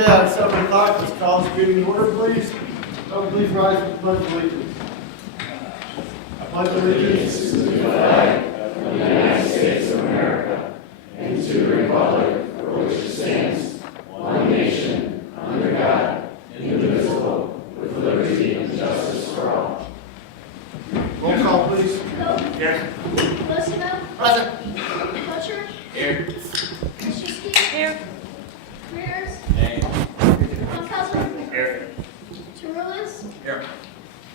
Okay, at 7 o'clock, let's call this meeting in order, please. Please rise for the pledge of allegiance. I pledge allegiance to the flag of the United States of America and to the republic for which it stands, one nation, under God, indivisible, with liberty and justice for all. Roll call, please. Here. Listener, Present. Butcher, Here. Krzyzewski, Here. Rears, Hey. Funkasler, Here. Tarulis, Here.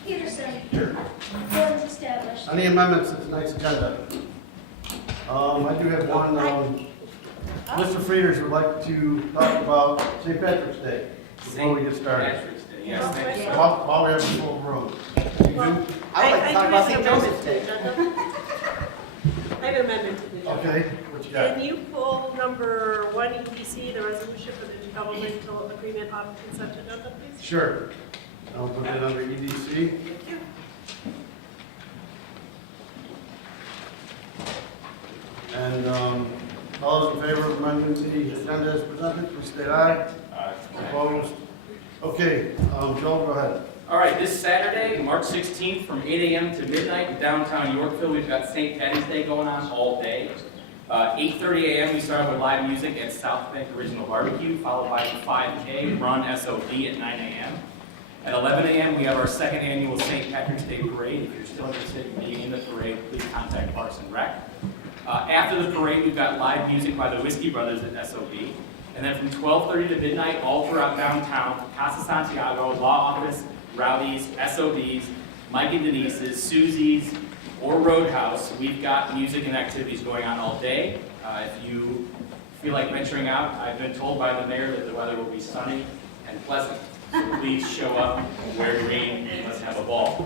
Peterson. Board is established. Any amendments to tonight's agenda? I do have one. Mr. Frieders would like to talk about St. Patrick's Day before we get started. Patrick's Day. Yes, thank you. While we have a full room. You do? I like to talk about St. Joseph's Day. I have an amendment to the agenda. Okay, what you got? Can you pull number 1 EDC, the resolution for the intergovernmental agreement on consent agenda, please? Sure. I'll put it under EDC. Thank you. And all those in favor of amending the agenda as presented, please state aye. Opposed? Okay, Joel, go ahead. All right, this Saturday, March 16th, from 8 a.m. to midnight in downtown Yorkville, we've got St. Patty's Day going on all day. 8:30 a.m. we start with live music at South Bank Original Barbecue, followed by the 5K Run SOD at 9 a.m. At 11 a.m. we have our second annual St. Patrick's Day Parade. If you're still interested in being in the parade, please contact Parks and Rec. After the parade, we've got live music by the Whiskey Brothers at SOB. And then from 12:30 to midnight, all throughout downtown, Casa Santiago, Law Office, Rowdies, SODs, Mike and Denise's, Susie's, or Roadhouse, we've got music and activities going on all day. If you feel like venturing out, I've been told by the mayor that the weather will be sunny and pleasant. So please show up, wear green, and let's have a ball.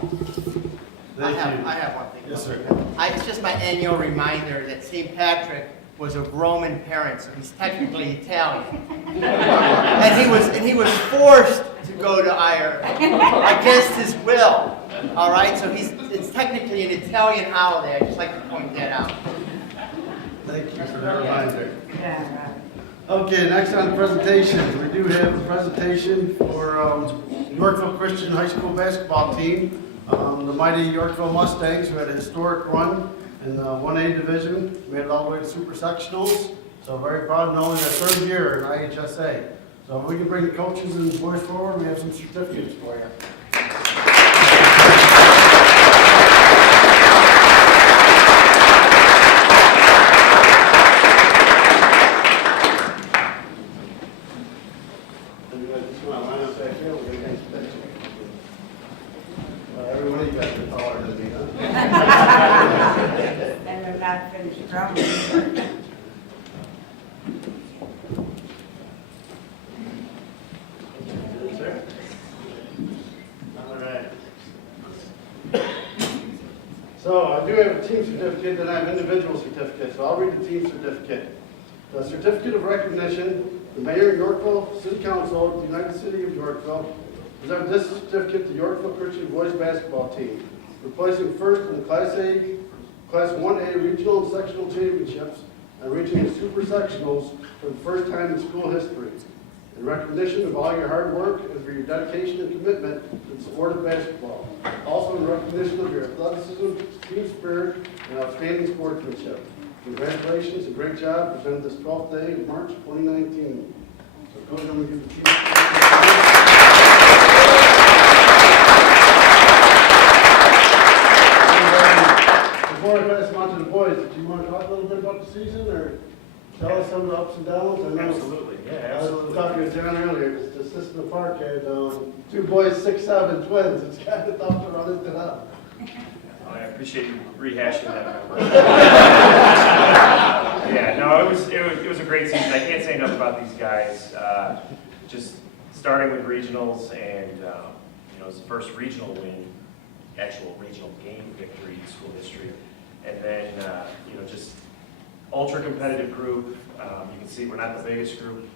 Thank you. I have one thing. Yes, sir. It's just my annual reminder that St. Patrick was of Roman parents, so he's technically Italian. and he was forced to go to Ireland against his will. All right, so it's technically an Italian holiday. I just like to point that out. Thank you for that reminder. Okay, next on the presentations, we do have a presentation for Yorkville Christian High School basketball team. The mighty Yorkville Mustangs, who had a historic run in the 1A division, made it all the way to super sectionals. So very proud of knowing their third year in IHSA. So if we can bring the coaches and the boys forward, we have some certificates for you. Everyone, you guys are taller than me, huh? And they're not finished drumming. Sir? All right. So I do have a team certificate and I have individual certificates, so I'll read the team certificate. The certificate of recognition, the Mayor of Yorkville, City Council of the United City of Yorkville, present this certificate to Yorkville Christian Boys Basketball Team, replacing first in the Class 1A Regional and Sectional Championships and reaching the Super Sectionals for the first time in school history. In recognition of all your hard work and for your dedication and commitment to the sport of basketball. Also in recognition of your athleticism, team spirit, and outstanding sportsmanship. Congratulations and great job presented this 12th day of March 2019. So Coach, I'm going to give the team. Before I pass them on to the boys, do you want to talk a little bit about the season or tell us some of the ups and downs? I know Absolutely, yeah, I was absolutely. talking to John earlier, just assisting the park had two boys, 6'7" twins. It's kind of tough to run into them. I appreciate you rehashing that. Yeah, no, it was a great season. I can't say enough about these guys. Just starting with regionals and it was the first regional win, actual regional game victory in school history, and then just ultra competitive group. You can see we're not the biggest group,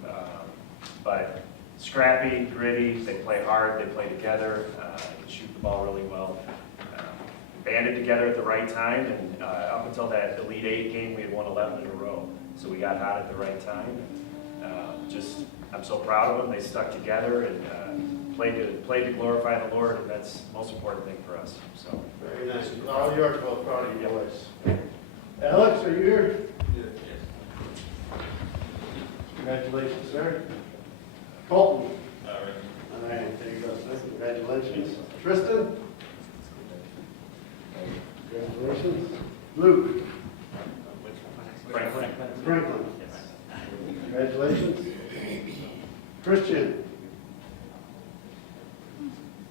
but scrappy, gritty. They play hard. They play together. They can shoot the ball really well. Banded together at the right time, and up until that Elite 8 game, we had won 11 in a row. So we got hot at the right time. I'm so proud of them. They stuck together and played to glorify the Lord, and that's the most important thing for us. So. Very nice. All of Yorkville proud of you boys. Alex, are you here? Yes. Congratulations, sir. Colton. All right, there you go, sir. Congratulations. Tristan. Congratulations. Luke. Franklin. Franklin. Congratulations. Christian.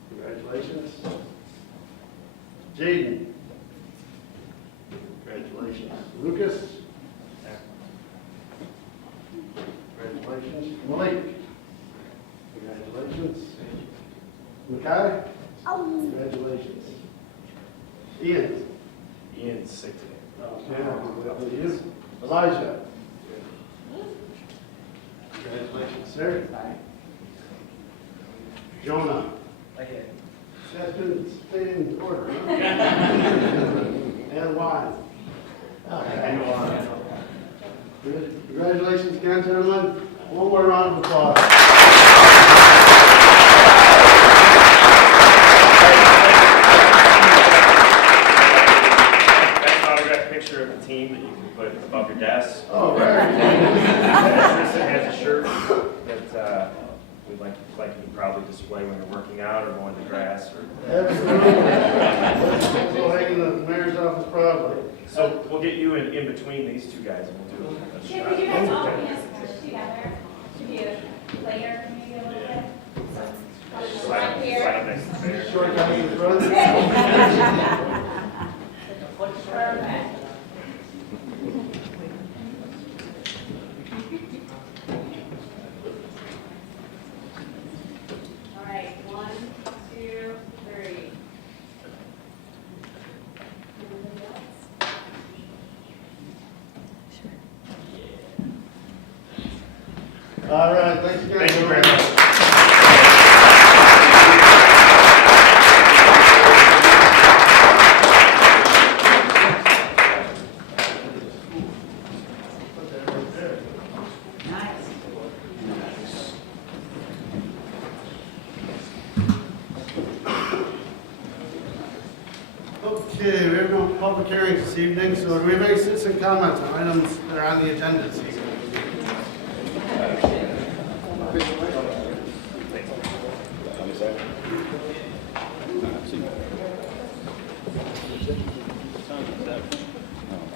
Congratulations. Jaden. Congratulations. Lucas. Congratulations. Malik. Congratulations. Makai. Congratulations. Ian. Ian's sick today. Okay, I'll go with you. Elijah. Congratulations, sir. Jonah. That's been stayed in order, huh? And wine. Okay. Good. Congratulations again, gentlemen. One more round of applause. That's an autographed picture of the team that you can put above your desk. Oh, very Tristan has a shirt that we'd like you to probably display when you're working out or mowing the grass. Absolutely. We'll hang in the mayor's office proudly. So we'll get you in between these two guys and we'll do a Can shot. we do that all together to be a player, maybe a little bit? Slide up next to the mayor. Short guy in front. Perfect. All right, 1, 2, 3. All right, thanks again. Thank you very much. Okay, we have no public hearings this evening, so do we have any citizen comments on items that are on the agenda this evening?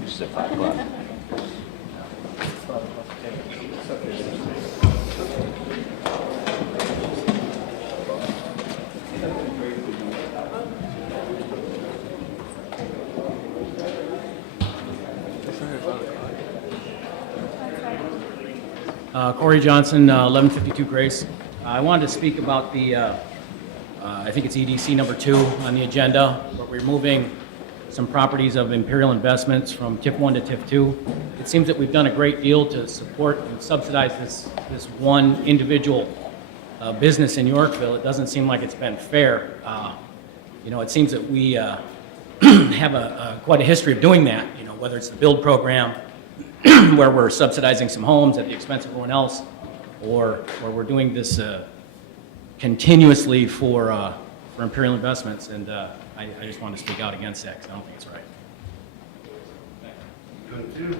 You said 5 o'clock. Corey Johnson, 1152 Grace. I wanted to speak about the, I think it's EDC number 2 on the agenda, but we're moving some properties of Imperial Investments from TIF 1 to TIF 2. It seems that we've done a great deal to support and subsidize this one individual business in Yorkville. It doesn't seem like it's been fair. You know, it seems that we have quite a history of doing that, you know, whether it's the build program, where we're subsidizing some homes at the expense of everyone else, or we're doing this continuously for Imperial Investments, and I just want to speak out against that because I don't think it's right. Good, too.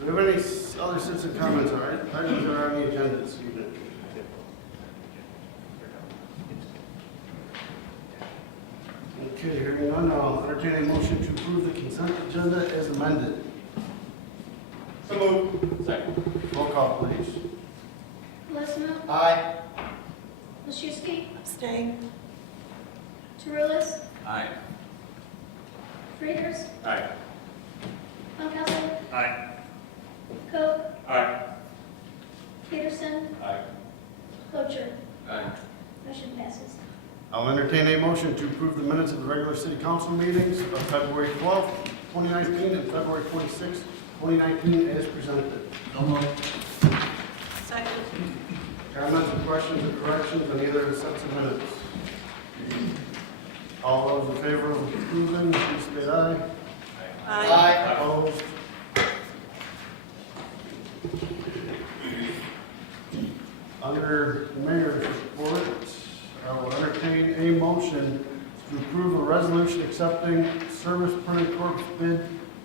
Do we have any other citizen comments or items that are on the agenda this evening? Okay, hearing none, I'll entertain a motion to approve the consent agenda as amended. So moved. Second. Roll call, please. Lissman, Aye. Machuski, Abstain. Tarulis, Aye. Frieders, Aye. Funkelsler, Aye. Coe, Aye. Peterson, Aye. Clocher. Aye. Motion passes. I'll entertain a motion to approve the minutes of the regular city council meetings of February 12th, 2019 and February 26th, 2019 as presented. Second. Comments or questions or corrections on either of the sets of minutes? All those in favor of approving, please say aye. Aye. Opposed? Under Mayor's report, I will entertain a motion to approve a resolution accepting Service Printing Corp's bid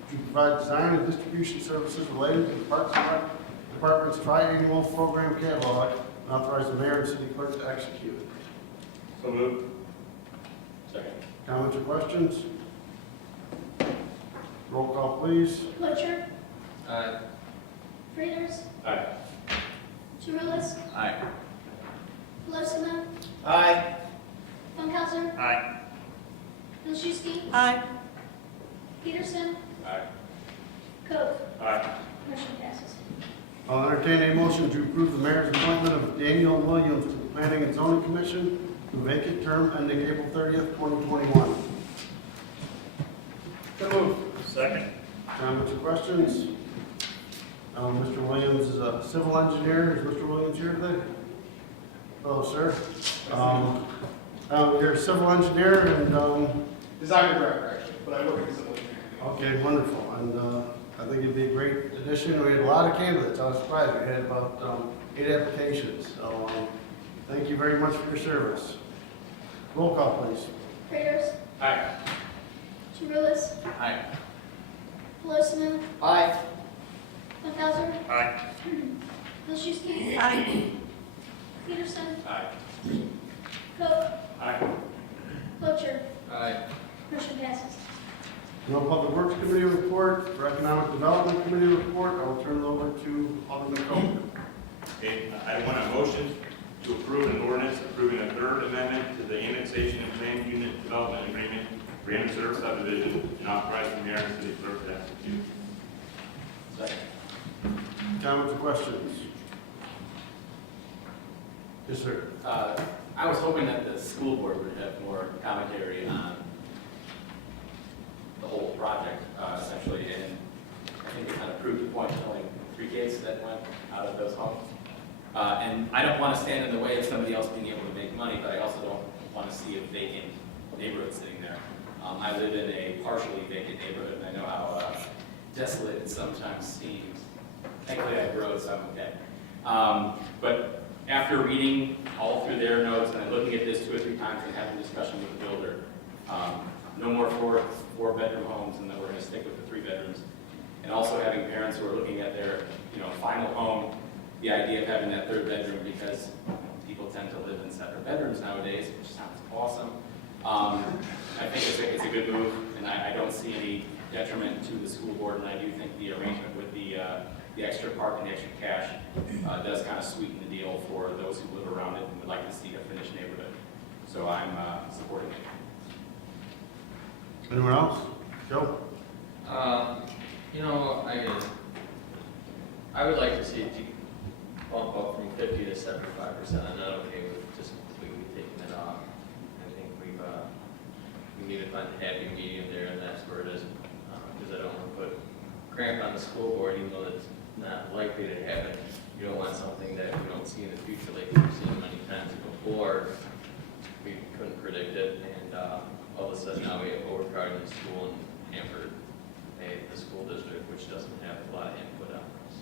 to provide design and distribution services related to the Parks and Rec Department's triannual program catalog, and authorize the mayor and city clerk to execute. So moved. Second. Comments or questions? Roll call, please. Butcher, Aye. Frieders, Aye. Churulis, Aye. Losina, Aye. Funkhauser, Aye. Pilchuski, Aye. Peterson, Aye. Coe. Aye. Motion passes. I'll entertain a motion to approve the mayor's appointment of Daniel Williams to the Planning and Zoning Commission, to vacant term ending April 30th, 2021. So moved. Second. Comments or questions? Mr. Williams is a civil engineer. Is Mr. Williams here today? Hello, sir. You're a civil engineer and, Designer director, actually, but I work in civil engineering. okay, wonderful. And I think you'd be a great addition. We had a lot of candidates. I was surprised. We had about 8 applications. So thank you very much for your service. Roll call, please. Frieders, Aye. Churulis, Aye. Losina, Aye. Funkhauser, Aye. Pilchuski, Aye. Peterson, Aye. Coe. Aye. Butcher. Aye. Motion passes. No Public Works Committee report, for Economic Development Committee report. I will turn it over to Alderman Coe. Okay, I want a motion to approve an ordinance approving a third amendment to the annexation and planned unit development agreement for Anderson subdivision and authorize the mayor and city clerk to execute. Second. Comments or questions? Yes, sir. I was hoping that the school board would have more commentary on the whole project, essentially, and I think it kind of proved the point, there's only 3 kids that went out of those homes. And I don't want to stand in the way of somebody else being able to make money, but I also don't want to see a vacant neighborhood sitting there. I live in a partially vacant neighborhood, and I know how desolate it sometimes seems. Thankfully, I have roads, so I'm okay. But after reading all through their notes and looking at this 2 or 3 times and having a discussion with the builder, no more 4-bedroom homes, and that we're going to stick with the 3 bedrooms. And also having parents who are looking at their, final home, the idea of having that 3rd bedroom, because people tend to live in separate bedrooms nowadays, which sounds awesome. I think it's a good move, and I don't see any detriment to the school board, and I do think the arrangement with the extra park and the extra cash does kind of sweeten the deal for those who live around it and would like to see a finished neighborhood. So I'm supporting it. Anyone else? Joe? I would like to see it bump up from 50 to 75%. I'm not okay with just completely taking it off. I think we need to find a happy medium there, and that's where it is. Because I don't want to put cramp on the school board, even though it's not likely to happen. You don't want something that we don't see in the future, like we've seen many times before. We couldn't predict it, and all of a sudden now we have overcrowding the school and hampered the school district, which doesn't have a lot of input on this.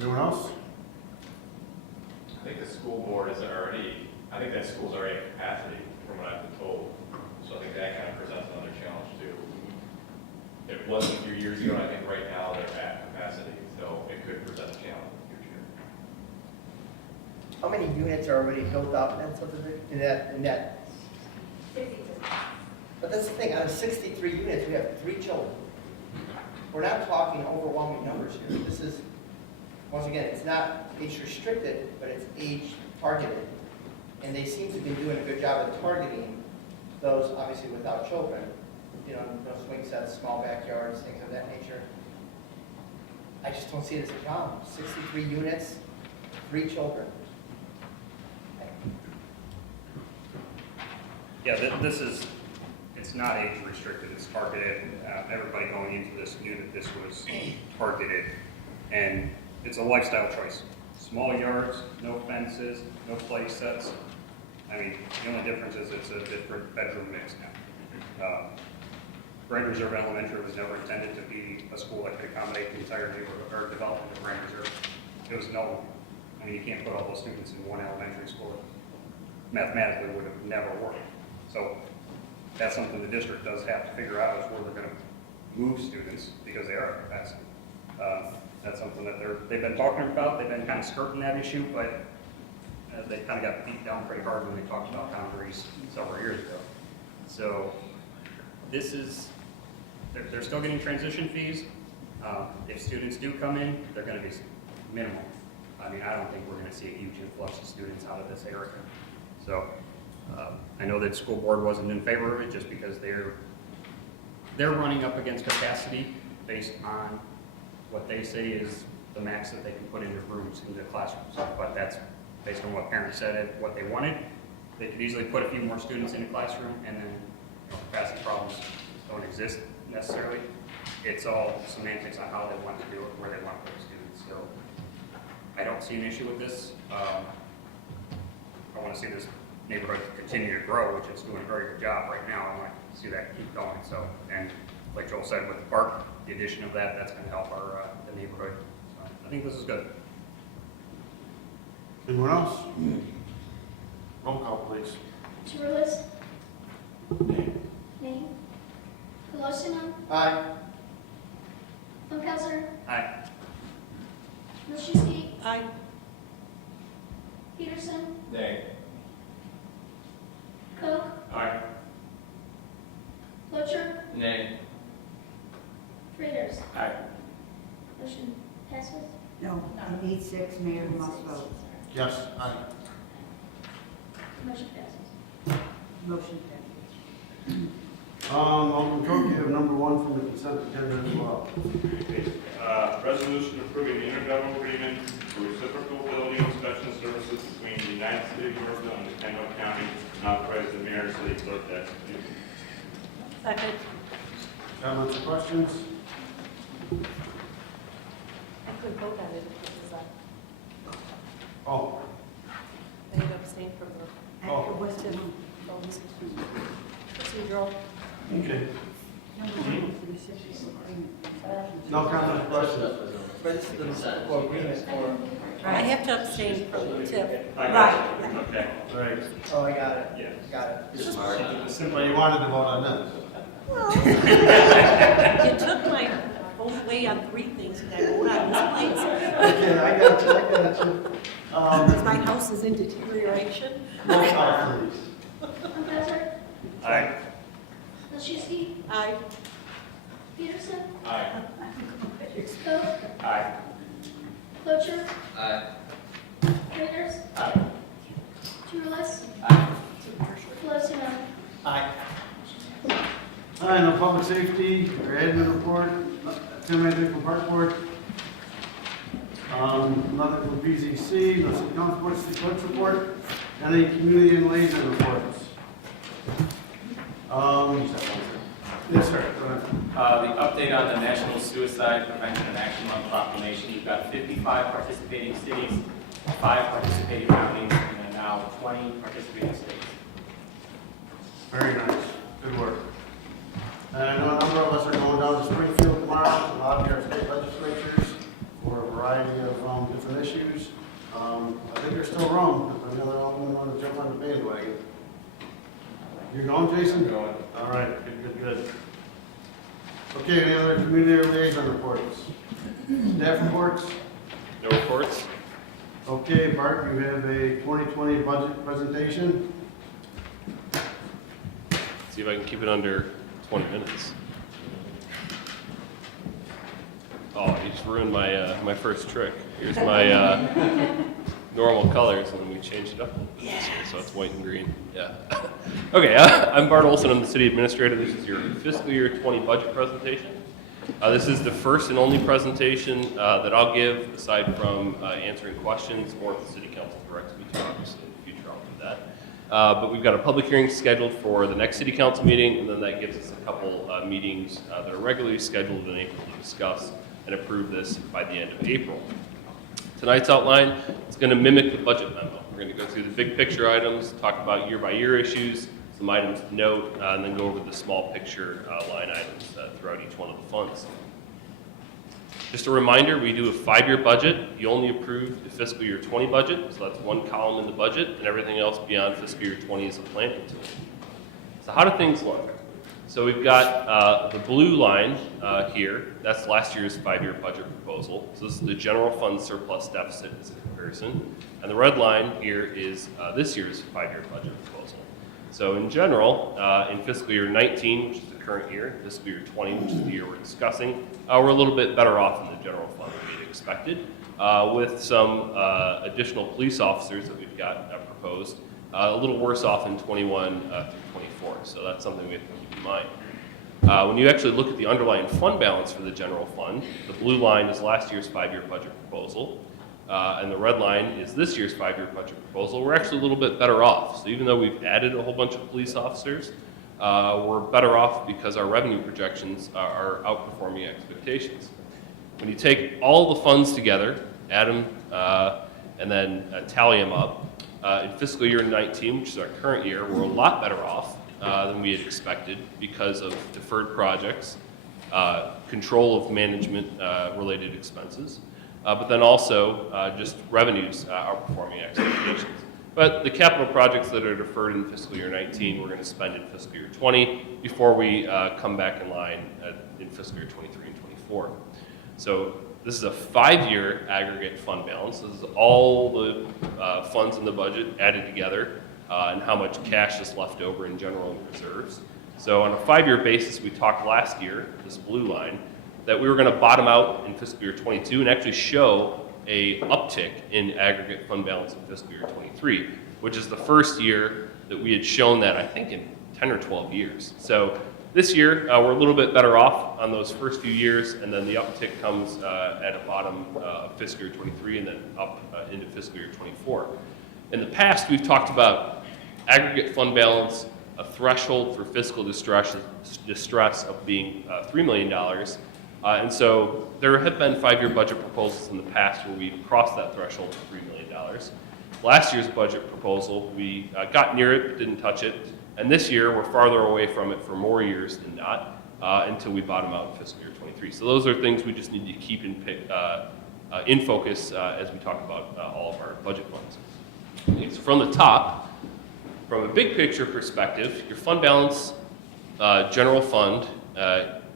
Anyone else? I think the school board is I think that school's already at capacity, from what I've been told. So I think that kind of presents another challenge too. It wasn't a few years ago, and I think right now they're at capacity, so it could present a challenge in the future. How many units are already built out in that subdivision? In that? 62. But that's the thing, out of 63 units, we have 3 children. We're not talking overwhelming numbers here. This is, once again, it's not age restricted, but it's age targeted. And they seem to be doing a good job of targeting those, obviously, without children. No swing sets, small backyards, things of that nature. I just don't see it as a problem. 63 units, 3 children. Yeah, it's not age restricted, it's targeted. Everybody going into this knew that this was targeted. And it's a lifestyle choice. Small yards, no fences, no play sets. I mean, the only difference is it's a different bedroom mix now. Grand Reserve Elementary was never intended to be a school that could accommodate the entire neighborhood or development of Grand Reserve. it was no. I mean, you can't put all those students in one elementary school. Mathematically, would have never worked. So that's something the district does have to figure out, is where they're going to move students, because they are at capacity. That's something that they've been talking about. They've been kind of skirting that issue, but they kind of got beat down pretty hard when they talked about boundaries several years ago. So this is, they're still getting transition fees. If students do come in, they're going to be minimal. I mean, I don't think we're going to see a huge influx of students out of this area. So I know that school board wasn't in favor of it, just because they're running up against capacity based on what they say is the max that they can put in their rooms, into classrooms. But that's based on what parents said, what they wanted. They could easily put a few more students in a classroom, and then capacity problems don't exist necessarily. It's all semantics on how they want to do it, where they want to put the students. So I don't see an issue with this. I want to see this neighborhood continue to grow, which it's doing a very good job right now. I want to see that keep going. So, and like Joel said, with the park, the addition of that, that's going to help our the neighborhood. So I think this is good. Anyone else? Roll call, please. Turulis. Nay. Colosimo. Aye. Funkelsser. Aye. Milczewski. Aye. Peterson. Nay. Koch. Aye. Fletcher. Nay. Traders. Aye. Motion passes. No, on E6, Mayor must vote. Yes. Aye. Motion passes. Motion passes. Alderman Koch, you have number 1 from the consent agenda as well. Resolution approving the intergovernmental agreement for reciprocal building inspection services between the United City of Yorkville and the Kendall County, and authorize the mayor and city clerk to execute. Second. Comments or questions? I could vote on it if it was Oh, I need to abstain from the Oh. What's the number? procedural. okay. Number 1 for the city agreement. No comments or questions? For this is the agreement for. I have to abstain from the tip. Right. Okay. Right. Oh, I got it. Yeah. Got it. Well, you wanted to vote on that. You took my whole way on 3 things, and I vote on this place. Okay, I got you. Because my house is in deterioration. Roll call, please. Funkelsser. Aye. Milczewski. Aye. Peterson. Aye. Koch. Aye. Fletcher. Aye. Traders. Aye. Turulis. Aye. Colosimo. Aye. All right, no public safety or admin report. Tim, anything from park board? Nothing from PZC, no city council report, city clerk's report. Any community and liaison reports? Yes, sir. Go ahead. The update on the National Suicide Prevention and Action Month proclamation, you've got 55 participating cities, 5 participating counties, and then now 20 participating states. Very nice. Good work. And I know a number of us are going down to Springfield tomorrow to lobby our state legislatures for a variety of different issues. I think there's still room. I know they're all going to want to jump on the bandwagon. You're going, Jason? I'm going. All right, good. Okay, any other community or liaison reports? Staff reports? No reports? Okay, Bart, you have a 2020 budget presentation. See if I can keep it under 20 minutes. Oh, you just ruined my my first trick. Here's my normal colors, and then we changed it up a little bit this year, so it's white and green. Yeah. Okay, I'm Bart Olson. I'm the city administrator. This is your fiscal year 20 budget presentation. This is the first and only presentation that I'll give, aside from answering questions, or if the city council directs me to. Obviously, in the future, I'll do that. But we've got a public hearing scheduled for the next city council meeting, and then that gives us a couple meetings that are regularly scheduled in April to discuss and approve this by the end of April. Tonight's outline is going to mimic the budget memo. We're going to go through the big picture items, talk about year-by-year issues, some items to note, and then go over the small picture line items throughout each one of the funds. Just a reminder, we do a 5-year budget. You only approve the fiscal year 20 budget, so that's one column in the budget, and everything else beyond fiscal year 20 is a planning tool. So how do things look? So we've got the blue line here. That's last year's 5-year budget proposal. So this is the general fund surplus deficit as a comparison. And the red line here is this year's 5-year budget proposal. So in general, in fiscal year 19, which is the current year, fiscal year 20, which is the year we're discussing, we're a little bit better off in the general fund than we had expected, with some additional police officers that we've got proposed, a little worse off in 21 through 24. So that's something we have to keep in mind. When you actually look at the underlying fund balance for the general fund, the blue line is last year's 5-year budget proposal, and the red line is this year's 5-year budget proposal. We're actually a little bit better off. So even though we've added a whole bunch of police officers, we're better off because our revenue projections are outperforming expectations. When you take all the funds together, add them, and then tally them up, in fiscal year 19, which is our current year, we're a lot better off than we had expected because of deferred projects, control of management related expenses, but then also just revenues outperforming expectations. But the capital projects that are deferred in fiscal year 19, we're going to spend in fiscal year 20 before we come back in line in fiscal year 23 and 24. So this is a 5-year aggregate fund balance. This is all the funds in the budget added together and how much cash is left over in general and reserves. So on a 5-year basis, we talked last year, this blue line, that we were going to bottom out in fiscal year 22 and actually show a uptick in aggregate fund balance in fiscal year 23, which is the first year that we had shown that, I think, in 10 or 12 years. So this year, we're a little bit better off on those first few years, and then the uptick comes at a bottom of fiscal year 23 and then up into fiscal year 24. In the past, we've talked about aggregate fund balance, a threshold for fiscal distress of being $3 million. And so there have been 5-year budget proposals in the past where we've crossed that threshold of $3 million. Last year's budget proposal, we got near it, but didn't touch it. And this year, we're farther away from it for more years than not until we bottom out in fiscal year 23. So those are things we just need to keep in focus as we talk about all of our budget funds. Okay, so from the top, from a big picture perspective, your fund balance, general fund,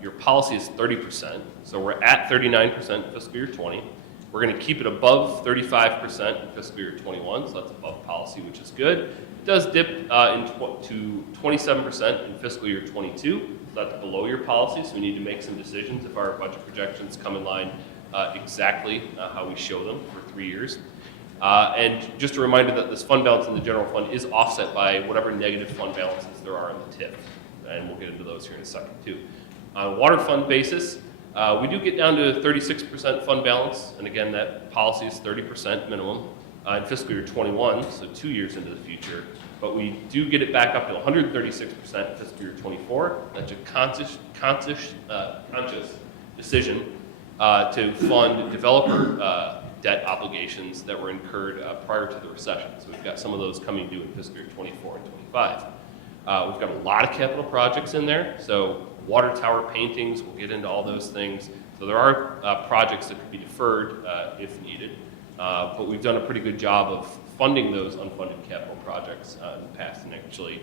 your policy is 30%. So we're at 39% in fiscal year 20. We're going to keep it above 35% in fiscal year 21, so that's above policy, which is good. It does dip to 27% in fiscal year 22, so that's below your policy, so we need to make some decisions if our budget projections come in line exactly how we show them for 3 years. And just a reminder that this fund balance in the general fund is offset by whatever negative fund balances there are in the TIF, and we'll get into those here in a second too. On a water fund basis, we do get down to 36% fund balance, and again, that policy is 30% minimum in fiscal year 21, so 2 years into the future. But we do get it back up to 136% in fiscal year 24. That's a conscious decision to fund developer debt obligations that were incurred prior to the recession. So we've got some of those coming due in fiscal year 24 and 25. We've got a lot of capital projects in there, so water tower paintings, we'll get into all those things. So there are projects that could be deferred if needed, but we've done a pretty good job of funding those unfunded capital projects in the past and actually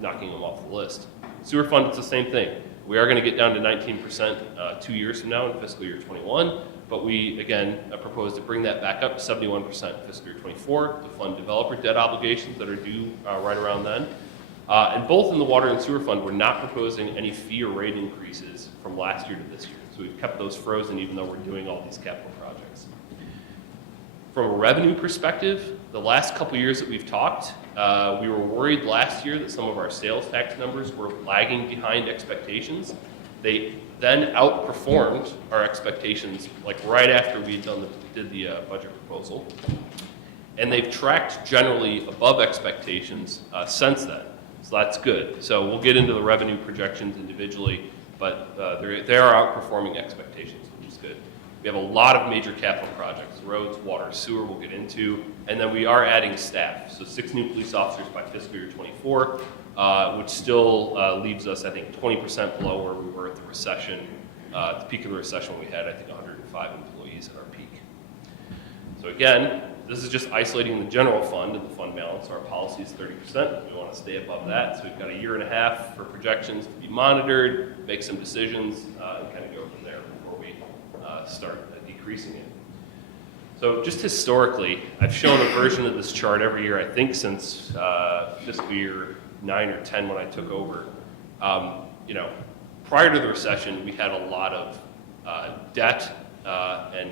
knocking them off the list. Sewer fund, it's the same thing. We are going to get down to 19% 2 years from now in fiscal year 21, but we, again, propose to bring that back up to 71% in fiscal year 24 to fund developer debt obligations that are due right around then. And both in the water and sewer fund, we're not proposing any fee or rate increases from last year to this year. So we've kept those frozen even though we're doing all these capital projects. From a revenue perspective, the last couple years that we've talked, we were worried last year that some of our sales tax numbers were lagging behind expectations. They then outperformed our expectations like right after we did the budget proposal. And they've tracked generally above expectations since then. So that's good. So we'll get into the revenue projections individually, but they are outperforming expectations, which is good. We have a lot of major capital projects, roads, water, sewer we'll get into, and then we are adding staff. So 6 new police officers by fiscal year 24, which still leaves us, I think, 20% below where we were at the recession, at the peak of the recession we had, I think, 100 45 employees at our peak. So again, this is just isolating the general fund and the fund balance. Our policy is 30%. We want to stay above that. So we've got a year and a half for projections to be monitored, make some decisions, and kind of go from there before we start decreasing it. So just historically, I've shown a version of this chart every year, I think since fiscal year 9 or 10 when I took over. Prior to the recession, we had a lot of debt and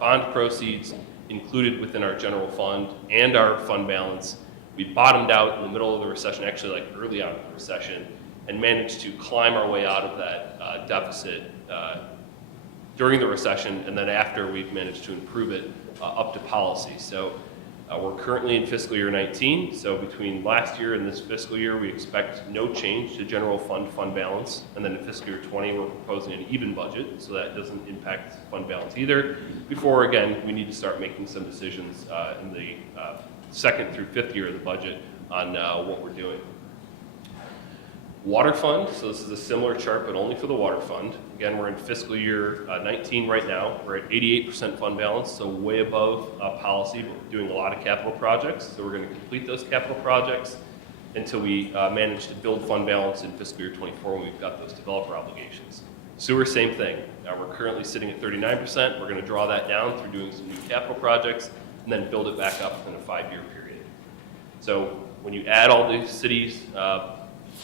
bond proceeds included within our general fund and our fund balance. We bottomed out in the middle of the recession, actually like early out of the recession, and managed to climb our way out of that deficit during the recession, and then after we've managed to improve it up to policy. So we're currently in fiscal year 19, so between last year and this fiscal year, we expect no change to general fund balance, and then in fiscal year 20, we're proposing an even budget, so that doesn't impact fund balance either. Before, again, we need to start making some decisions in the second through fifth year of the budget on what we're doing. Water fund, so this is a similar chart, but only for the water fund. Again, we're in fiscal year 19 right now. We're at 88% fund balance, so way above policy, but we're doing a lot of capital projects. So we're going to complete those capital projects until we manage to build fund balance in fiscal year 24 when we've got those developer obligations. Sewer, same thing. We're currently sitting at 39%. We're going to draw that down through doing some new capital projects and then build it back up within a 5-year period. So when you add all these cities'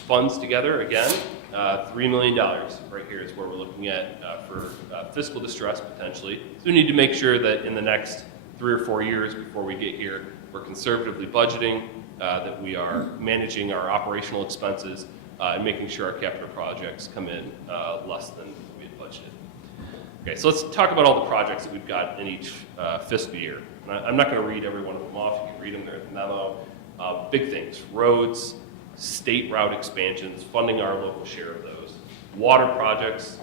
funds together, again, $3 million right here is where we're looking at for fiscal distress potentially. So we need to make sure that in the next 3 or 4 years before we get here, we're conservatively budgeting, that we are managing our operational expenses, and making sure our capital projects come in less than we had budgeted. Okay, so let's talk about all the projects that we've got in each fiscal year. And I'm not going to read every one of them off. You can read them there in the memo. Big things: roads, state route expansions, funding our local share of those. Water projects,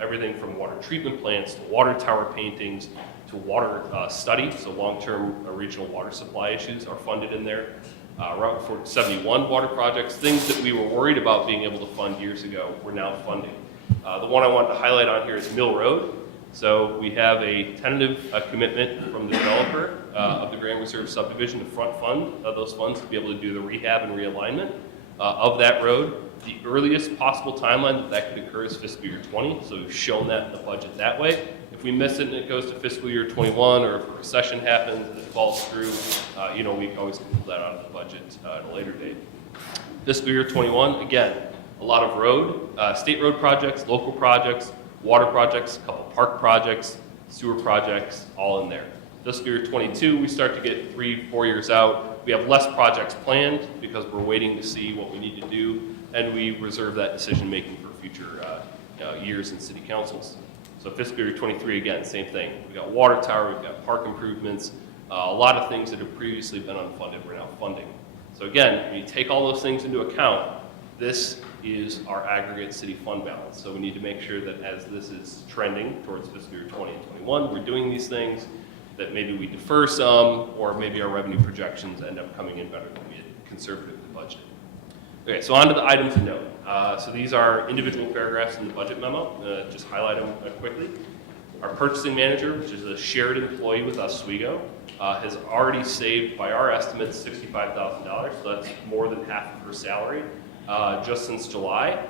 everything from water treatment plants to water tower paintings to water study, so long-term regional water supply issues are funded in there. Route 71 water projects, things that we were worried about being able to fund years ago, we're now funding. The one I wanted to highlight on here is Mill Road. So we have a tentative commitment from the developer of the Grand Reserve subdivision to front fund those funds to be able to do the rehab and realignment of that road. The earliest possible timeline that could occur is fiscal year 20, so we've shown that in the budget that way. If we miss it and it goes to fiscal year 21, or if a recession happens and it falls through, we can always pull that out of the budget at a later date. Fiscal year 21, again, a lot of road, state road projects, local projects, water projects, a couple park projects, sewer projects, all in there. Fiscal year 22, we start to get 3-4 years out. We have less projects planned because we're waiting to see what we need to do, and we reserve that decision making for future years in city councils. So fiscal year 23, again, same thing. We've got water tower, we've got park improvements, a lot of things that have previously been unfunded, we're now funding. So again, when you take all those things into account, this is our aggregate city fund balance. So we need to make sure that as this is trending towards fiscal year 20 and 21, we're doing these things, that maybe we defer some, or maybe our revenue projections end up coming in better than we had conservatively budgeted. Okay, so on to the items to note. So these are individual paragraphs in the budget memo. Just highlight them quickly. Our purchasing manager, which is a shared employee with Oswego, has already saved, by our estimates, $65,000. So that's more than half of her salary just since July.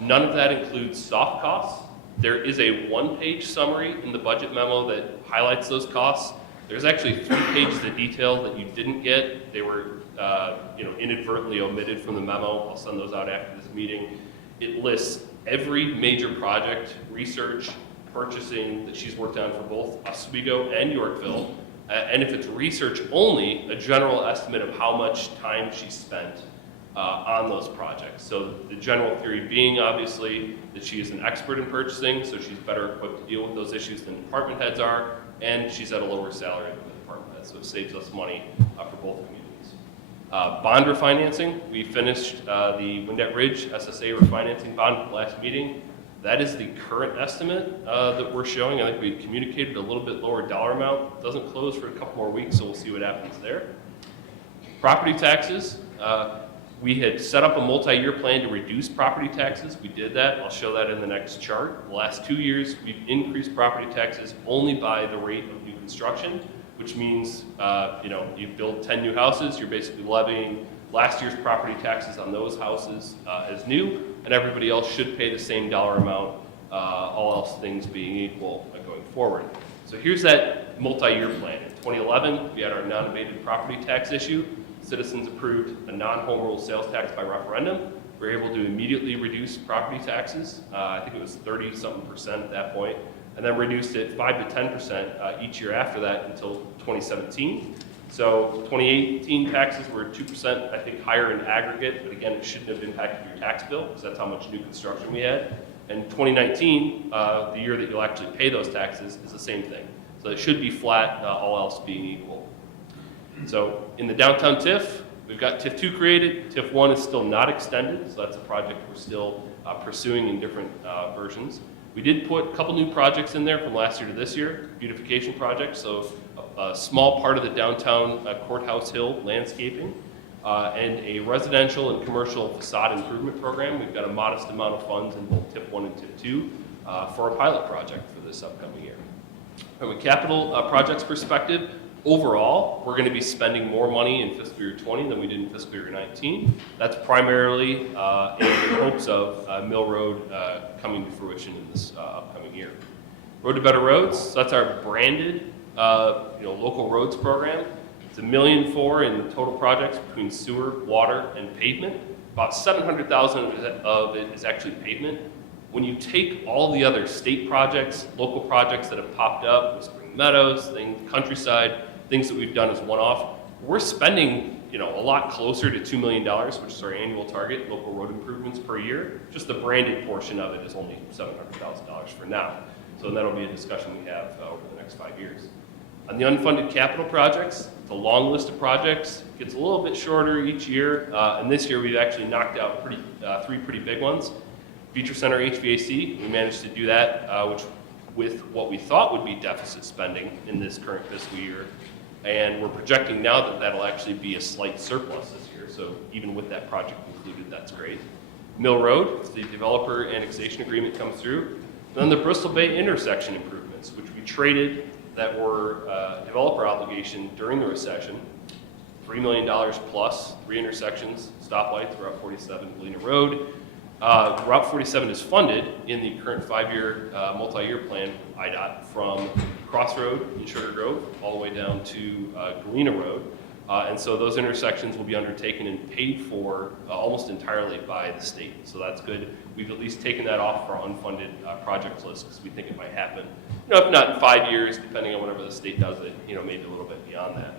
None of that includes soft costs. There is a 1-page summary in the budget memo that highlights those costs. There's actually 3 pages of detail that you didn't get. They were inadvertently omitted from the memo. I'll send those out after this meeting. It lists every major project, research, purchasing that she's worked on for both Oswego and Yorkville. And if it's research only, a general estimate of how much time she spent on those projects. So the general theory being, obviously, that she is an expert in purchasing, so she's better equipped to deal with those issues than department heads are, and she's at a lower salary than the department heads, so it saves us money for both communities. Bond refinancing, we finished the Windet Ridge SSA refinancing bond at the last meeting. That is the current estimate that we're showing. I think we communicated a little bit lower dollar amount. It doesn't close for a couple more weeks, so we'll see what happens there. Property taxes, We had set up a multi-year plan to reduce property taxes. We did that. I'll show that in the next chart. The last 2 years, we've increased property taxes only by the rate of new construction, which means, you build 10 new houses, you're basically levying last year's property taxes on those houses as new, and everybody else should pay the same dollar amount, all else things being equal going forward. So here's that multi-year plan. In 2011, we had our non-abated property tax issue. Citizens approved a non-home rule sales tax by referendum. We were able to immediately reduce property taxes. I think it was 30-something% at that point, and then reduced it 5 to 10% each year after that until 2017. So 2018 taxes were 2%, I think, higher in aggregate, but again, it shouldn't have impacted your tax bill because that's how much new construction we had. And 2019, the year that you'll actually pay those taxes, is the same thing. So it should be flat, all else being equal. So in the downtown TIF, we've got TIF 2 created. TIF 1 is still not extended, so that's a project we're still pursuing in different versions. We did put a couple new projects in there from last year to this year, beautification projects. So a small part of the downtown Courthouse Hill landscaping, and a residential and commercial facade improvement program. We've got a modest amount of funds in both TIF 1 and TIF 2 for a pilot project for this upcoming year. From a capital projects perspective, overall, we're going to be spending more money in fiscal year 20 than we did in fiscal year 19. That's primarily in hopes of Mill Road coming to fruition in this upcoming year. Road to Better Roads, so that's our branded local roads program. It's $1.4 million in total projects between sewer, water, and pavement. About $700,000 of it is actually pavement. When you take all the other state projects, local projects that have popped up, with Spring Meadows, Countryside, things that we've done as one-off, we're spending a lot closer to $2 million, which is our annual target, local road improvements per year. Just the branded portion of it is only $700,000 for now. So that'll be a discussion we have over the next 5 years. On the unfunded capital projects, it's a long list of projects. It gets a little bit shorter each year, and this year we've actually knocked out three pretty big ones. Feature Center HVAC, we managed to do that, which with what we thought would be deficit spending in this current fiscal year. And we're projecting now that that'll actually be a slight surplus this year. So even with that project included, that's great. Mill Road, the developer annexation agreement comes through. Then the Bristol Bay intersection improvements, which we traded that were developer obligation during the recession. $3 million plus, 3 intersections, stoplights, Route 47, Galena Road. Route 47 is funded in the current 5-year multi-year plan, IDOT, from Crossroad in Sugar Grove all the way down to Galena Road. And so those intersections will be undertaken and paid for almost entirely by the state. So that's good. We've at least taken that off our unfunded projects list because we think it might happen. If not in 5 years, depending on whatever the state does it, maybe a little bit beyond that.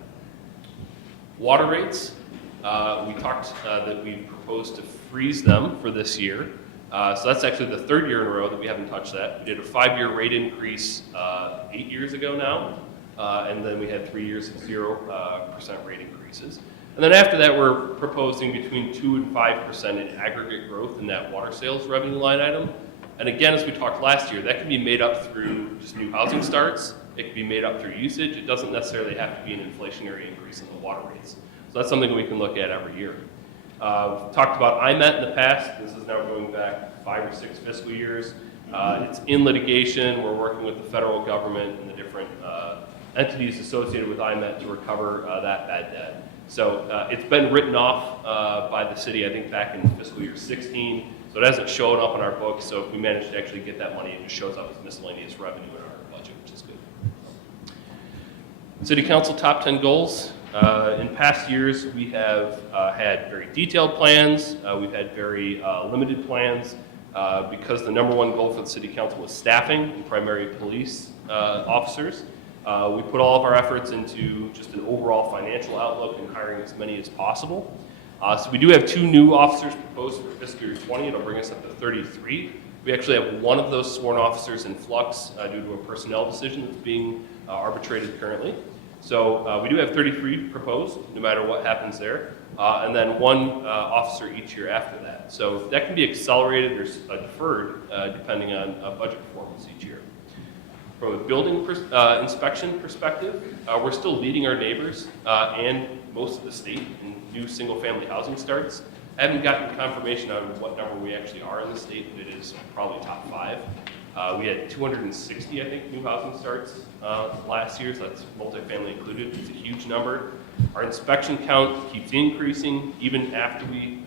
Water rates. We talked that we proposed to freeze them for this year. So that's actually the 3rd year in a row that we haven't touched that. We did a 5-year rate increase 8 years ago now, and then we had 3 years of 0% rate increases. And then after that, we're proposing between 2 and 5% in aggregate growth in that water sales revenue line item. And again, as we talked last year, that can be made up through just new housing starts. It can be made up through usage. It doesn't necessarily have to be an inflationary increase in the water rates. So that's something we can look at every year. We've talked about IMET in the past. This is now going back 5 or 6 fiscal years. It's in litigation. We're working with the federal government and the different entities associated with IMET to recover that bad debt. So it's been written off by the city, I think, back in fiscal year 16. So it hasn't shown up in our books. So if we manage to actually get that money, it just shows up as miscellaneous revenue in our budget, which is good. City Council top 10 goals. In past years, we have had very detailed plans. We've had very limited plans because the number one goal for the City Council was staffing and primary police officers. We put all of our efforts into just an overall financial outlook and hiring as many as possible. So we do have 2 new officers proposed for fiscal year 20. It'll bring us up to 33. We actually have one of those sworn officers in flux due to a personnel decision that's being arbitrated currently. So we do have 33 proposed, no matter what happens there, and then 1 officer each year after that. So that can be accelerated or deferred depending on budget performance each year. From a building inspection perspective, we're still leading our neighbors and most of the state in new single-family housing starts. I haven't gotten confirmation on what number we actually are in the state, but it is probably top 5. We had 260, I think, new housing starts last year, so that's multifamily included. It's a huge number. Our inspection count keeps increasing even after we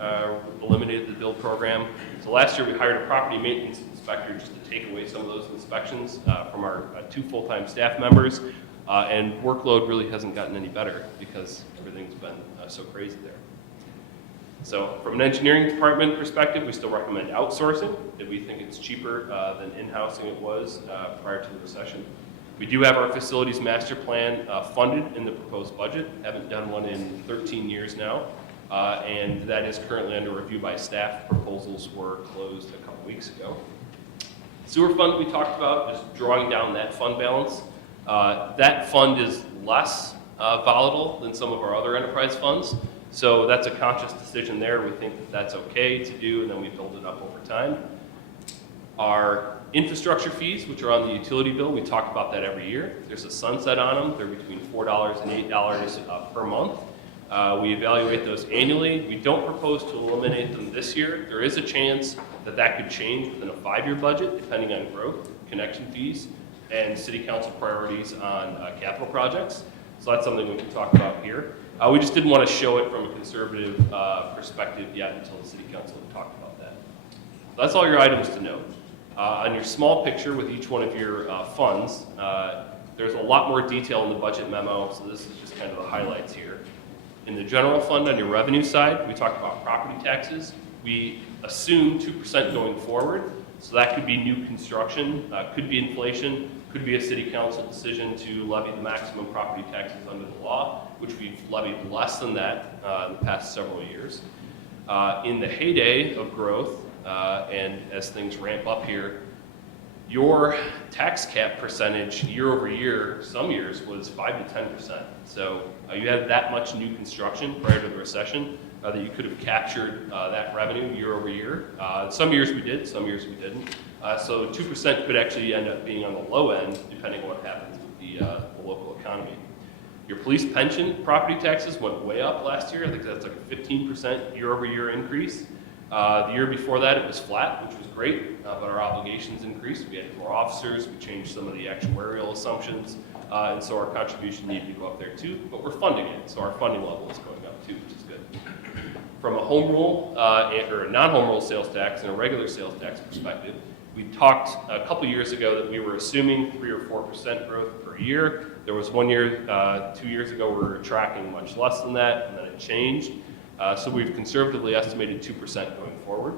eliminated the build program. So last year we hired a property maintenance inspector just to take away some of those inspections from our 2 full-time staff members. And workload really hasn't gotten any better because everything's been so crazy there. So from an engineering department perspective, we still recommend outsourcing if we think it's cheaper than in-housing it was prior to the recession. We do have our facilities master plan funded in the proposed budget. Haven't done one in 13 years now, and that is currently under review by staff. Proposals were closed a couple weeks ago. Sewer fund we talked about, just drawing down that fund balance. That fund is less volatile than some of our other enterprise funds. So that's a conscious decision there. We think that that's okay to do, and then we build it up over time. Our infrastructure fees, which are on the utility bill, we talk about that every year. There's a sunset on them. They're between $4 and $8 per month. We evaluate those annually. We don't propose to eliminate them this year. There is a chance that that could change within a 5-year budget, depending on growth, connection fees, and city council priorities on capital projects. So that's something we can talk about here. We just didn't want to show it from a conservative perspective yet until the city council had talked about that. So that's all your items to note. On your small picture with each one of your funds, there's a lot more detail in the budget memo, so this is just kind of the highlights here. In the general fund on your revenue side, we talked about property taxes. We assume 2% going forward, so that could be new construction, could be inflation, could be a city council decision to levy the maximum property taxes under the law, which we've levied less than that in the past several years. In the heyday of growth, and as things ramp up here, your tax cap percentage year over year, some years was 5 to 10%. So you had that much new construction prior to the recession that you could have captured that revenue year over year. Some years we did, some years we didn't. So 2% could actually end up being on the low end, depending on what happens with the local economy. Your police pension property taxes went way up last year. I think that's like a 15% year over year increase. The year before that it was flat, which was great, but our obligations increased. We had more officers, we changed some of the actuarial assumptions, and so our contribution needed to go up there too, but we're funding it, so our funding level is going up too, which is good. From a home rule, or a non-home rule sales tax and a regular sales tax perspective, we talked a couple years ago that we were assuming 3 or 4% growth per year. There was 1 year, 2 years ago, we were tracking much less than that, and then it changed. So we've conservatively estimated 2% going forward.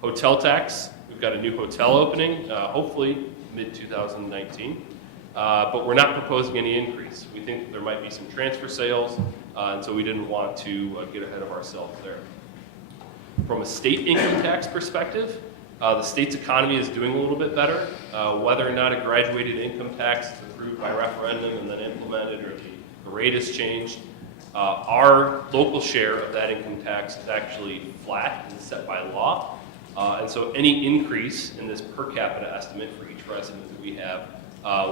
Hotel tax, we've got a new hotel opening, hopefully mid-2019, but we're not proposing any increase. We think that there might be some transfer sales, and so we didn't want to get ahead of ourselves there. From a state income tax perspective, the state's economy is doing a little bit better. Whether or not a graduated income tax is approved by referendum and then implemented, or the rate is changed, our local share of that income tax is actually flat and set by law. And so any increase in this per capita estimate for each resident that we have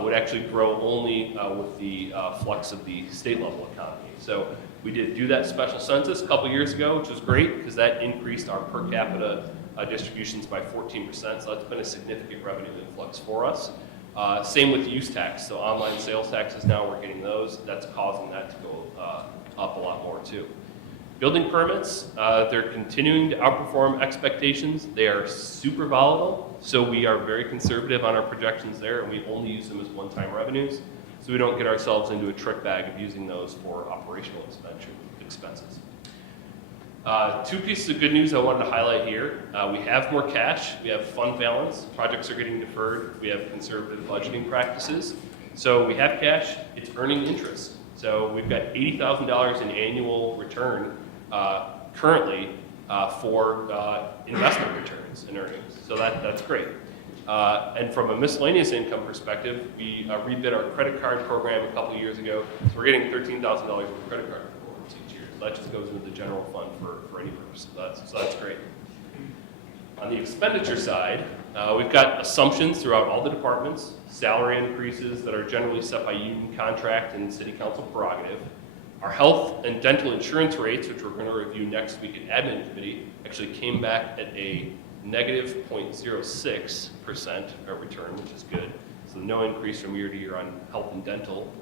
would actually grow only with the flux of the state level economy. So we did do that special census a couple years ago, which was great because that increased our per capita distributions by 14%. So that's been a significant revenue influx for us. Same with use tax. So online sales taxes now, we're getting those. That's causing that to go up a lot more too. Building permits, they're continuing to outperform expectations. They are super volatile, so we are very conservative on our projections there, and we only use them as one-time revenues, so we don't get ourselves into a trick bag of using those for operational expenses. 2 pieces of good news I wanted to highlight here. We have more cash, we have fund balance, projects are getting deferred, we have conservative budgeting practices. So we have cash, it's earning interest. So we've got $80,000 in annual return currently for investment returns and earnings. So that's great. And from a miscellaneous income perspective, we rebid our credit card program a couple years ago. So we're getting $13,000 worth of credit card rewards each year. So that just goes into the general fund for any purpose. So that's great. On the expenditure side, we've got assumptions throughout all the departments, salary increases that are generally set by union contract and city council prerogative. Our health and dental insurance rates, which we're going to review next week at admin committee, actually came back at a negative 0.06% return, which is good. So no increase from year to year on health and dental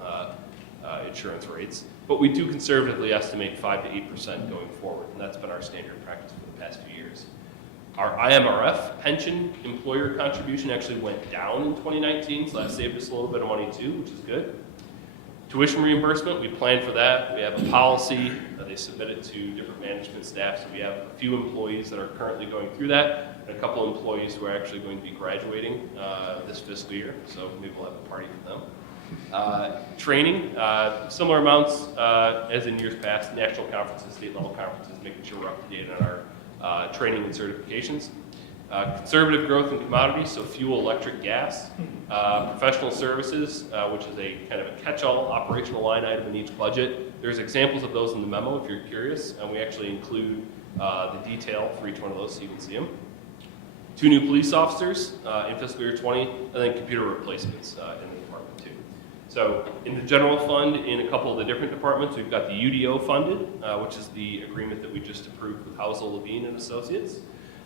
insurance rates. But we do conservatively estimate 5 to 8% going forward, and that's been our standard practice for the past few years. Our IMRF pension employer contribution actually went down in 2019, so that saved us a little bit of money too, which is good. Tuition reimbursement, we planned for that. We have a policy. They submit it to different management staff, so we have a few employees that are currently going through that, and a couple of employees who are actually going to be graduating this fiscal year, so maybe we'll have a party for them. Training, similar amounts as in years past, national conferences, state level conferences, making sure we're up to date on our training and certifications. Conservative growth in commodities, so fuel, electric, gas. Professional services, which is a kind of a catch-all operational line item in each budget. There's examples of those in the memo if you're curious, and we actually include the detail for each one of those so you can see them. 2 new police officers in fiscal year 20, and then computer replacements in the department too. So in the general fund, in a couple of the different departments, we've got the UDO funded, which is the agreement that we just approved with Housel, Levine and Associates.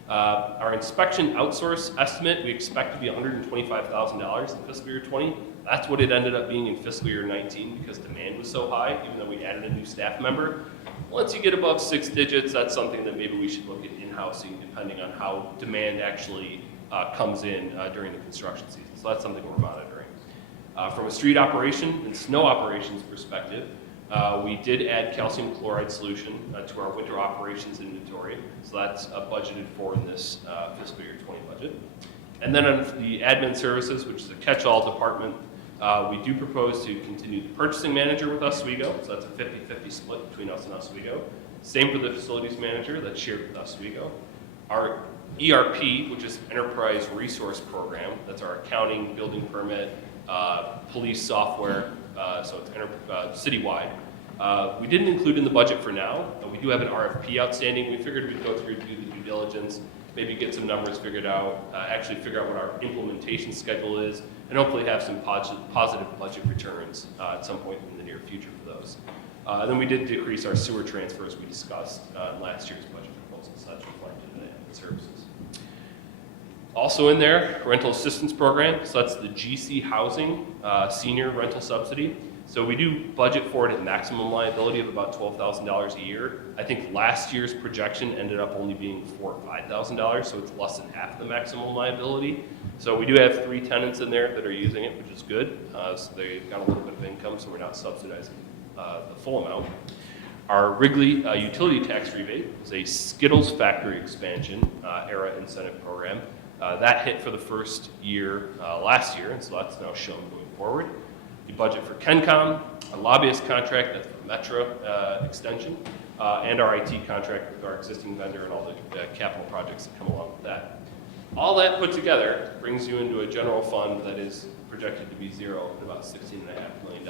Our inspection outsource estimate, we expect to be $125,000 in fiscal year 20. That's what it ended up being in fiscal year 19 because demand was so high, even though we added a new staff member. Once you get above 6 digits, that's something that maybe we should look at in-housing depending on how demand actually comes in during the construction season. So that's something we're monitoring. From a street operation and snow operations perspective, we did add calcium chloride solution to our winter operations inventory, so that's budgeted for in this fiscal year 20 budget. And then on the admin services, which is a catch-all department, we do propose to continue the purchasing manager with Oswego, so that's a 50-50 split between us and Oswego. Same for the facilities manager, that's shared with Oswego. Our ERP, which is Enterprise Resource Program, that's our accounting, building permit, police software, so it's citywide. We didn't include in the budget for now. We do have an RFP outstanding. We figured we'd go through, do the due diligence, maybe get some numbers figured out, actually figure out what our implementation schedule is, and hopefully have some positive budget returns at some point in the near future for those. Then we did decrease our sewer transfers we discussed in last year's budget proposal, so that's reflected in the services. Also in there, rental assistance program, so that's the GC housing senior rental subsidy. So we do budget for it at maximum liability of about $12,000 a year. I think last year's projection ended up only being $4,000 or $5,000, so it's less than half the maximum liability. So we do have 3 tenants in there that are using it, which is good. So they've got a little bit of income, so we're not subsidizing the full amount. Our Wrigley utility tax rebate is a Skittles factory expansion era incentive program. That hit for the first year last year, and so that's now shown going forward. You budget for KenCom, a lobbyist contract, that's for Metro extension, and our IT contract with our existing vendor and all the capital projects that come along with that. All that put together brings you into a general fund that is projected to be zero at about $16.5 million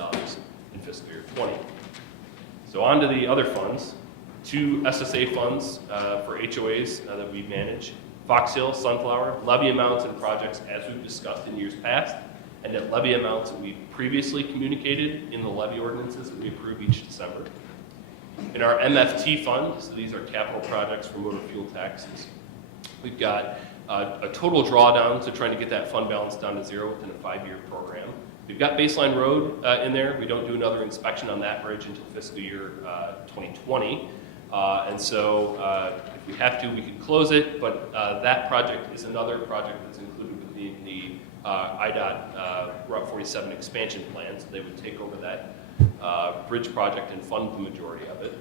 in fiscal year 20. So on to the other funds. 2 SSA funds for HOAs that we manage. Fox Hill, Sunflower, levy amounts and projects as we've discussed in years past, and at levy amounts that we've previously communicated in the levy ordinances that we approve each December. In our MFT fund, so these are capital projects for motor fuel taxes, we've got a total drawdown, so trying to get that fund balance down to zero within a 5-year program. We've got Baseline Road in there. We don't do another inspection on that bridge until fiscal year 2020. And so if we have to, we could close it, but that project is another project that's included within the IDOT Route 47 expansion plan, so they would take over that bridge project and fund the majority of it.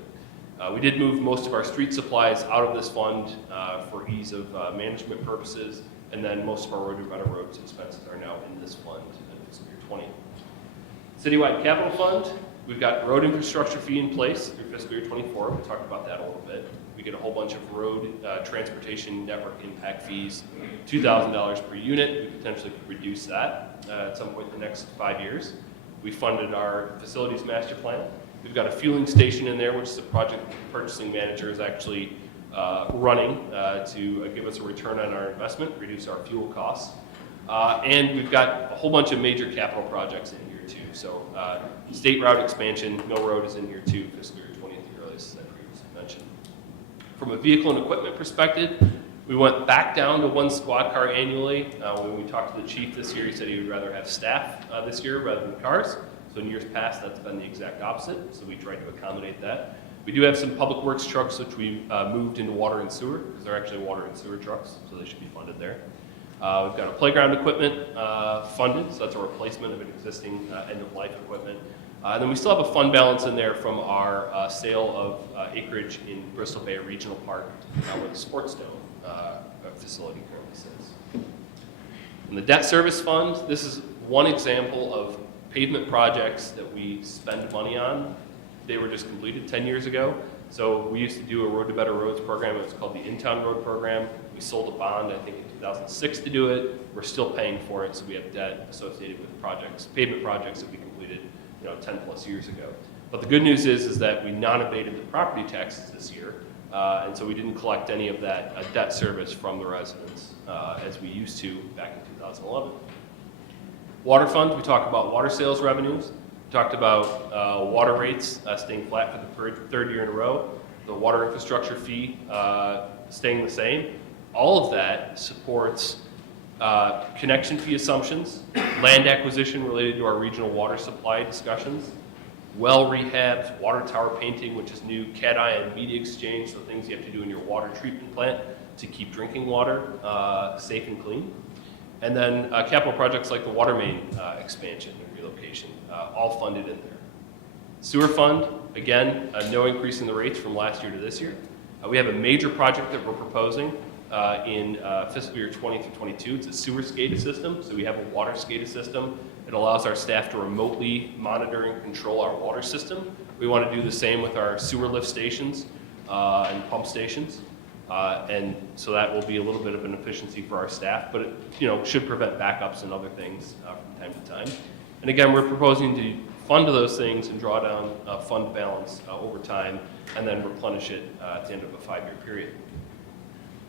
We did move most of our street supplies out of this fund for ease of management purposes, and then most of our road and better roads expenses are now in this fund in fiscal year 20. Citywide capital fund, we've got road infrastructure fee in place through fiscal year 24. We talked about that a little bit. We get a whole bunch of road transportation network impact fees, $2,000 per unit. We potentially could reduce that at some point in the next 5 years. We funded our facilities master plan. We've got a fueling station in there, which is the project purchasing manager is actually running to give us a return on our investment, reduce our fuel costs. And we've got a whole bunch of major capital projects in here too. So state route expansion, Mill Road is in here too, fiscal year 20 at the earliest, as I previously mentioned. From a vehicle and equipment perspective, we went back down to 1 squad car annually. When we talked to the chief this year, he said he would rather have staff this year rather than cars. So in years past, that's been the exact opposite, so we tried to accommodate that. We do have some public works trucks which we moved into water and sewer, because they're actually water and sewer trucks, so they should be funded there. We've got a playground equipment funded, so that's a replacement of an existing end-of-life equipment. And then we still have a fund balance in there from our sale of acreage in Bristol Bay Regional Park, where the Sports Dome facility currently sits. In the debt service fund, this is one example of pavement projects that we spend money on. They were just completed 10 years ago. So we used to do a Road to Better Roads program. It was called the In-Town Road Program. We sold a bond, I think, in 2006 to do it. We're still paying for it, so we have debt associated with projects, pavement projects that we completed 10 plus years ago. But the good news is that we non-abated the property taxes this year, and so we didn't collect any of that debt service from the residents as we used to back in 2011. Water fund, we talked about water sales revenues. We talked about water rates staying flat for the third year in a row. The water infrastructure fee staying the same. All of that supports connection fee assumptions, land acquisition related to our regional water supply discussions, well rehabs, water tower painting, which is new cation media exchange, so things you have to do in your water treatment plant to keep drinking water safe and clean. And then capital projects like the water main expansion and relocation, all funded in there. Sewer fund, again, no increase in the rates from last year to this year. We have a major project that we're proposing in fiscal year 20 through 22. It's a sewer SCADA system, so we have a water SCADA system. It allows our staff to remotely monitor and control our water system. We want to do the same with our sewer lift stations and pump stations. And so that will be a little bit of an efficiency for our staff, but it should prevent backups and other things from time to time. And again, we're proposing to fund those things and draw down fund balance over time and then replenish it at the end of a 5-year period.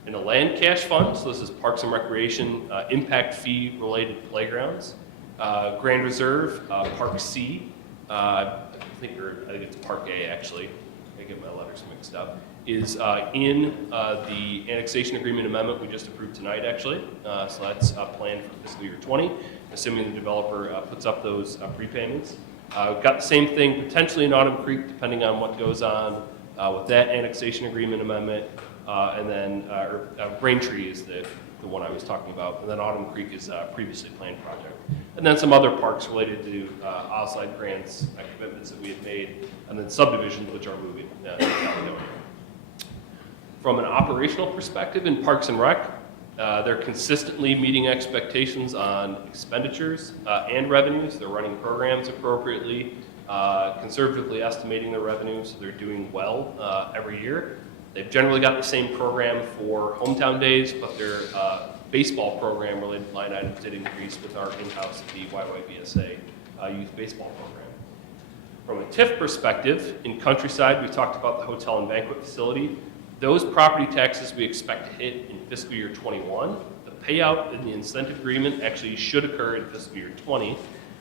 In a land cash fund, so this is Parks and Recreation impact fee related playgrounds. Grand Reserve, Park C, I think it's Park A actually, I get my letters mixed up, is in the annexation agreement amendment we just approved tonight actually. So that's planned for fiscal year 20, assuming the developer puts up those prepayments. We've got the same thing potentially in Autumn Creek depending on what goes on with that annexation agreement amendment. And then Braintree is the one I was talking about. And then Autumn Creek is a previously planned project. And then some other parks related to outside grants, commitments that we have made, and then subdivisions which are moving. From an operational perspective in Parks and Rec, they're consistently meeting expectations on expenditures and revenues. They're running programs appropriately, conservatively estimating their revenues. They're doing well every year. They've generally got the same program for hometown days, but their baseball program related line items did increase with our in-house YYBSA youth baseball program. From a TIF perspective, in Countryside, we talked about the hotel and banquet facility. Those property taxes we expect to hit in fiscal year 21. The payout in the incentive agreement actually should occur in fiscal year 20,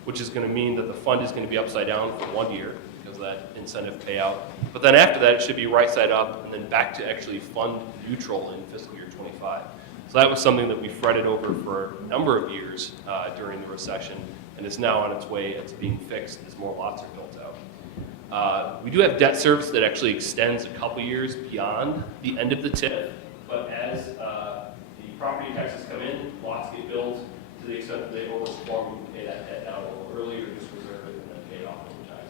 which is going to mean that the fund is going to be upside down for 1 year because of that incentive payout. But then after that, it should be right side up and then back to actually fund neutral in fiscal year 25. So that was something that we fretted over for a number of years during the recession and is now on its way to being fixed as more lots are built out. We do have debt service that actually extends a couple years beyond the end of the TIF, but as the property taxes come in, lots get built to the extent that they overperform, we can pay that debt down a little earlier, just reserve it and then pay it off over time.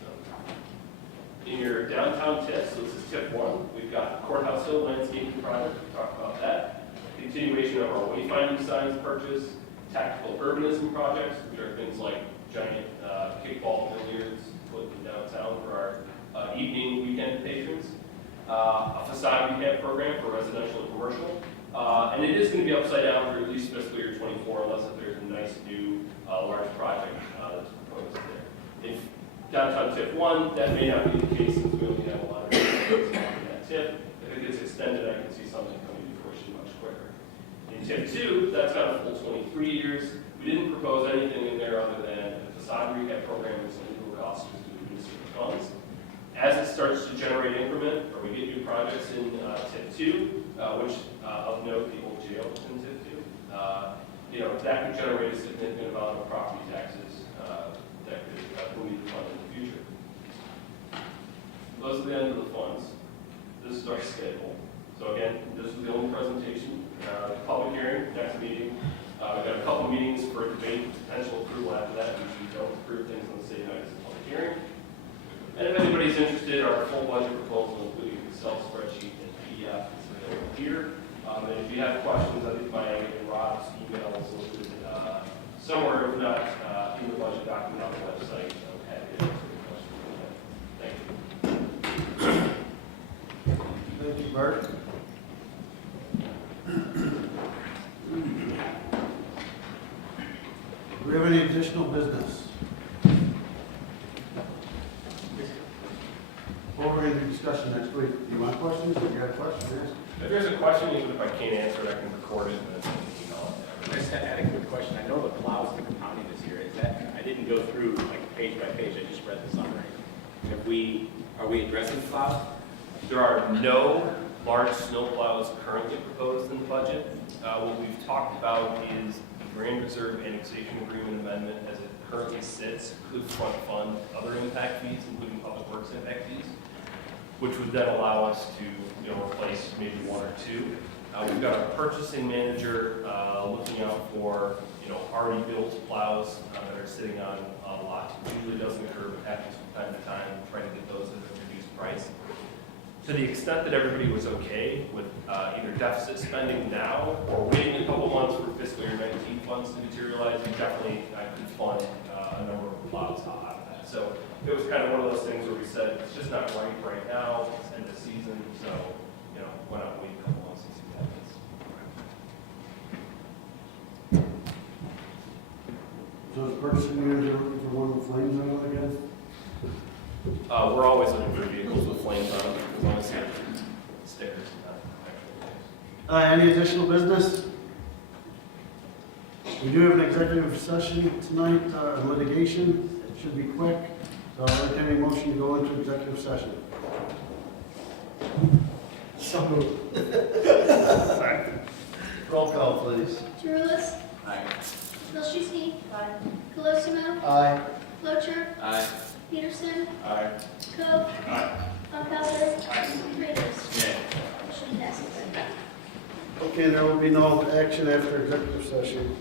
So in your downtown TIF, so this is TIF 1, we've got Courthouse Hill landscaping project, we talked about that. Continuation of our wayfinding signs purchase, tactical urbanism projects, which are things like giant kickball billiards put in downtown for our evening weekend patrons, a facade rehab program for residential and commercial, and it is going to be upside down for at least fiscal year 24 unless if there's a nice new large project that's proposed there. If downtown TIF 1, that may not be the case since we only have a lot of in that TIF. If it gets extended, I can see something coming to fruition much quicker. In TIF 2, that's got a full 23 years. We didn't propose anything in there other than a facade rehab program is a legal cost to administer the funds. As it starts to generate increment, or we get new projects in TIP 2, which of note, the old jail is in TIP 2, that could generate a significant amount of property taxes that could need to fund in the future. Those are the end of the funds. This is our schedule. So again, this is the only presentation. Public hearing, next meeting. We've got a couple meetings for debate, potential approval after that. We don't approve things on the same night as the public hearing. And if anybody's interested, our full budget proposal, including Excel spreadsheet and PDF, is available here. And if you have questions, I think my and Rob's email is listed somewhere, if not in the budget document on the website. I'm happy to answer any questions. Thank you. Thank you, Bart. Do we have any additional business? Or we're going to discussion next week. Do you want questions? If you got a question, ask. If there's a question, even if I can't answer it, I can record it and then email it. I just had a quick question. I know the plows in the county this year, I didn't go through like page by page, I just read the summary. Are we addressing the plows? There are no large snow plows currently proposed in the budget. What we've talked about is the Grand Reserve Annexation Agreement amendment as it currently sits could front fund other impact fees, including public works impact fees, which would then allow us to replace maybe one or two. We've got our purchasing manager looking out for already built plows that are sitting on a lot. Usually doesn't occur, but happens from time to time, trying to get those at a reduced price. To the extent that everybody was okay with either deficit spending now or waiting a couple months for fiscal year 19 funds to materialize, we definitely could fund a number of plows out of that. So it was kind of one of those things where we said it's just not right now. It's end of season, so why not wait a couple months and see what happens. So is purchasing manager looking for one with flames on it again? We're always looking for vehicles with flames on them, as long as they have stickers and not actual flames. Any additional business? We do have an executive session tonight on litigation. It should be quick. So I'll entertain a motion to go into executive session. So moved. Roll call, please. Turulis. Aye. Vilshinsky. Colosimo. Aye. Locher. Aye. Peterson. Aye. Coe. Aye. Funkadler. Raiders. Yay. Motion passes. Okay, there will be no action after executive session.